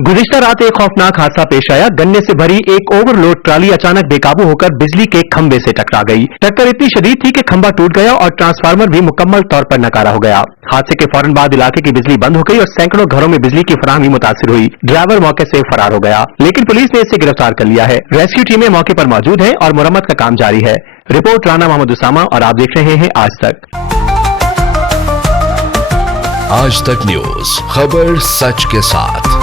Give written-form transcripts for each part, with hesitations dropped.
गुज़िश्ता रात एक खौफनाक हादसा पेश आया। गन्ने से भरी एक ओवरलोड ट्राली अचानक बेकाबू होकर बिजली के खंबे से टकरा गई। टक्कर इतनी शदीद थी कि खंबा टूट गया और ट्रांसफार्मर भी मुकम्मल तौर पर नकारा हो गया। हादसे के फौरन बाद इलाके की बिजली बंद हो गई और सैकड़ों घरों में बिजली की फराहमी मुतासिर हुई। ड्राइवर मौके से फरार हो गया, लेकिन पुलिस ने इसे गिरफ्तार कर लिया है। रेस्क्यू टीमें मौके पर मौजूद है और मुरम्मत का काम जारी है। रिपोर्ट राना मोहम्मद उसामा और आप देख रहे हैं आज तक। आज तक न्यूज, खबर सच के साथ।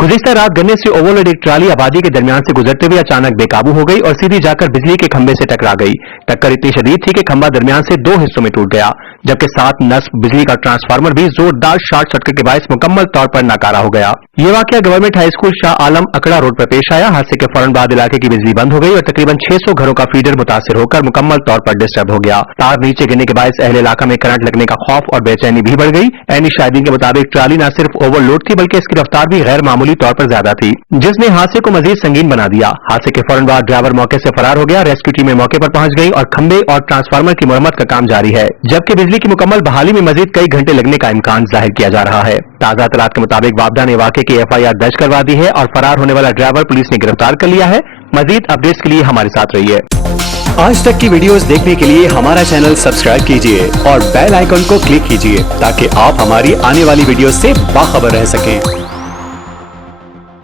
गुज़िश्ता रात गन्ने से ओवरलोड एक ट्राली आबादी के दरमियान से गुजरते हुए अचानक बेकाबू हो गई और सीधी जाकर बिजली के खंबे से टकरा गई। टक्कर इतनी शदीद थी कि खंबा दरमियान से दो हिस्सों में टूट गया, जबकि 7 नस्ब बिजली का ट्रांसफार्मर भी जोरदार शॉर्ट सर्किट के बायस मुकम्मल तौर पर नाकारा हो गया। ये वाकया government high school Shah Alam अकड़ा road पर पेश आया। हादसे के फौरन बाद इलाके की बिजली बंद हो गई और तकरीबन 600 घरों का फीडर मुतासिर होकर मुकम्मल तौर पर डिस्टर्ब हो गया। तार नीचे गिरने के बायस अहले इलाका में करंट लगने का खौफ और बेचैनी भी बढ़ गई। ऐनी शाहिदीन के मुताबिक ट्राली न सिर्फ ओवरलोड थी बल्कि इसकी रफ्तार भी गैर मामूली तौर पर ज्यादा थी, जिसने हादसे को मजीद संगीन बना दिया। हादसे के फौरन बाद ड्राइवर मौके से फरार हो गया। रेस्क्यू टीमें मौके पर पहुंच गई और खंबे और ट्रांसफार्मर की मुरम्मत का काम जारी है, जबकि बिजली की मुकम्मल बहाली में मजीद कई घंटे लगने का इम्कान जाहिर किया जा रहा है। ताजा इत्तलात के मुताबिक वापडा ने वाक़े की FIR दर्ज करवा दी है और फरार होने वाला ड्राइवर पुलिस ने गिरफ्तार कर लिया है। मजीद अपडेट्स के लिए हमारे साथ रहिए। आज तक की वीडियोस देखने के लिए हमारा चैनल सब्सक्राइब कीजिए और बेल आइकन को क्लिक कीजिए ताकि आप हमारी आने वाली वीडियो से बाखबर रह सकें।